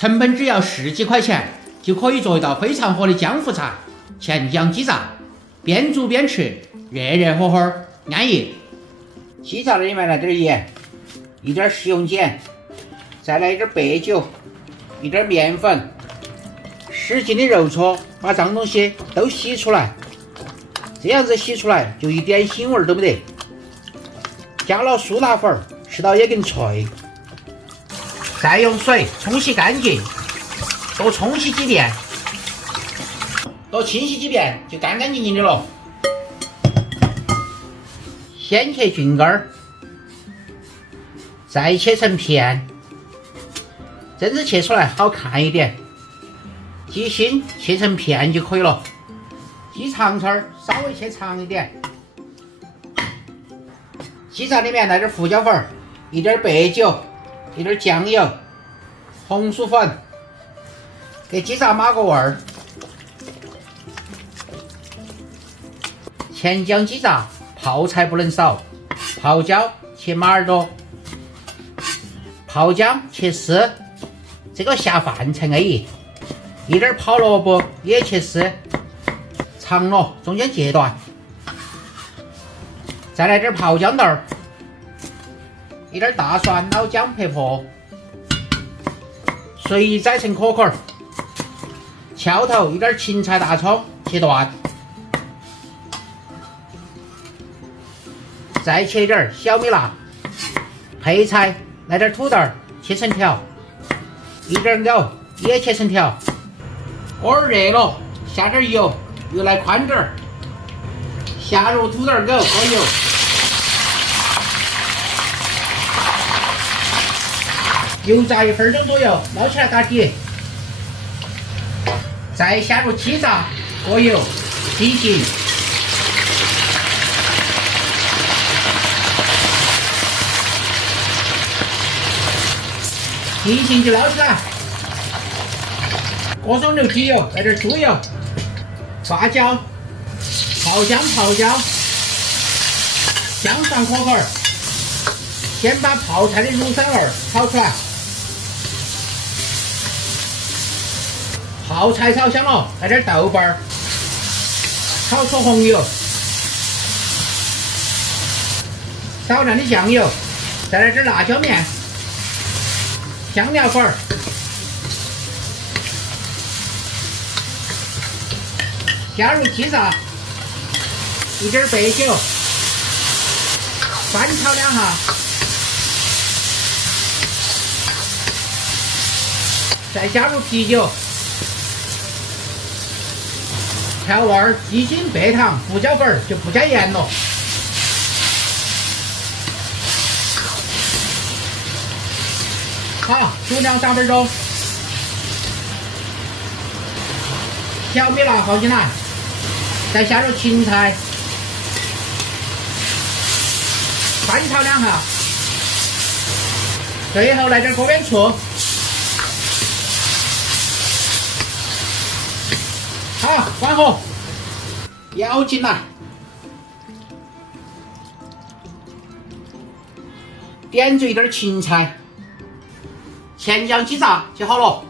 成本只要10几块钱，就可以做一道非常火的江湖菜——钱江鸡杂。边煮边吃，热热火火，安逸。鸡杂里面来点盐，一点食用碱，再来一点白酒，一点面粉，使劲的揉搓，把脏东西都洗出来。这样子洗出来就一点腥味都没得。加了苏打粉，吃到也更脆。再用水冲洗干净，多冲洗几遍，多清洗几遍就干干净净的了。先切菌根儿，再切成片，针子切出来好看一点。鸡心切成片就可以了。鸡肠儿稍微切长一点。鸡杂里面来点胡椒粉，一点白酒，一点酱油，红薯粉，给鸡杂码个味儿。钱江鸡杂泡菜不能少，泡椒切马耳朵，泡姜切丝，这个下饭才安逸。一点泡萝卜也切丝，长了中间截断。再来点泡姜豆儿，一点大蒜、老姜、拍破，随意宰成壳儿。敲头一点芹菜、大葱切断，再切点小米辣。配菜来点土豆切成条，一点藕也切成条。锅儿热了，下点油，油来宽点儿，下入土豆藕和油，油炸1分钟左右，捞起来打底。再下入鸡杂和油，鸡心，鸡心就捞起来。锅中留鸡油，来点猪油，花椒、泡姜、泡椒、姜蒜壳儿。先把泡菜的乳膻味炒出来。泡菜炒香了，来点豆瓣儿，炒出红油，少量的酱油，再来点辣椒面、香料粉儿，加入鸡杂，一点白酒，翻炒2下，再加入啤酒，调味儿，鸡心、白糖、胡椒粉就不加盐了。好，煮2-3分钟。小米辣放进来，再下入芹菜，翻炒2下，最后来点锅边醋。好，关火，舀进来，点缀一点芹菜，钱江鸡杂就好了。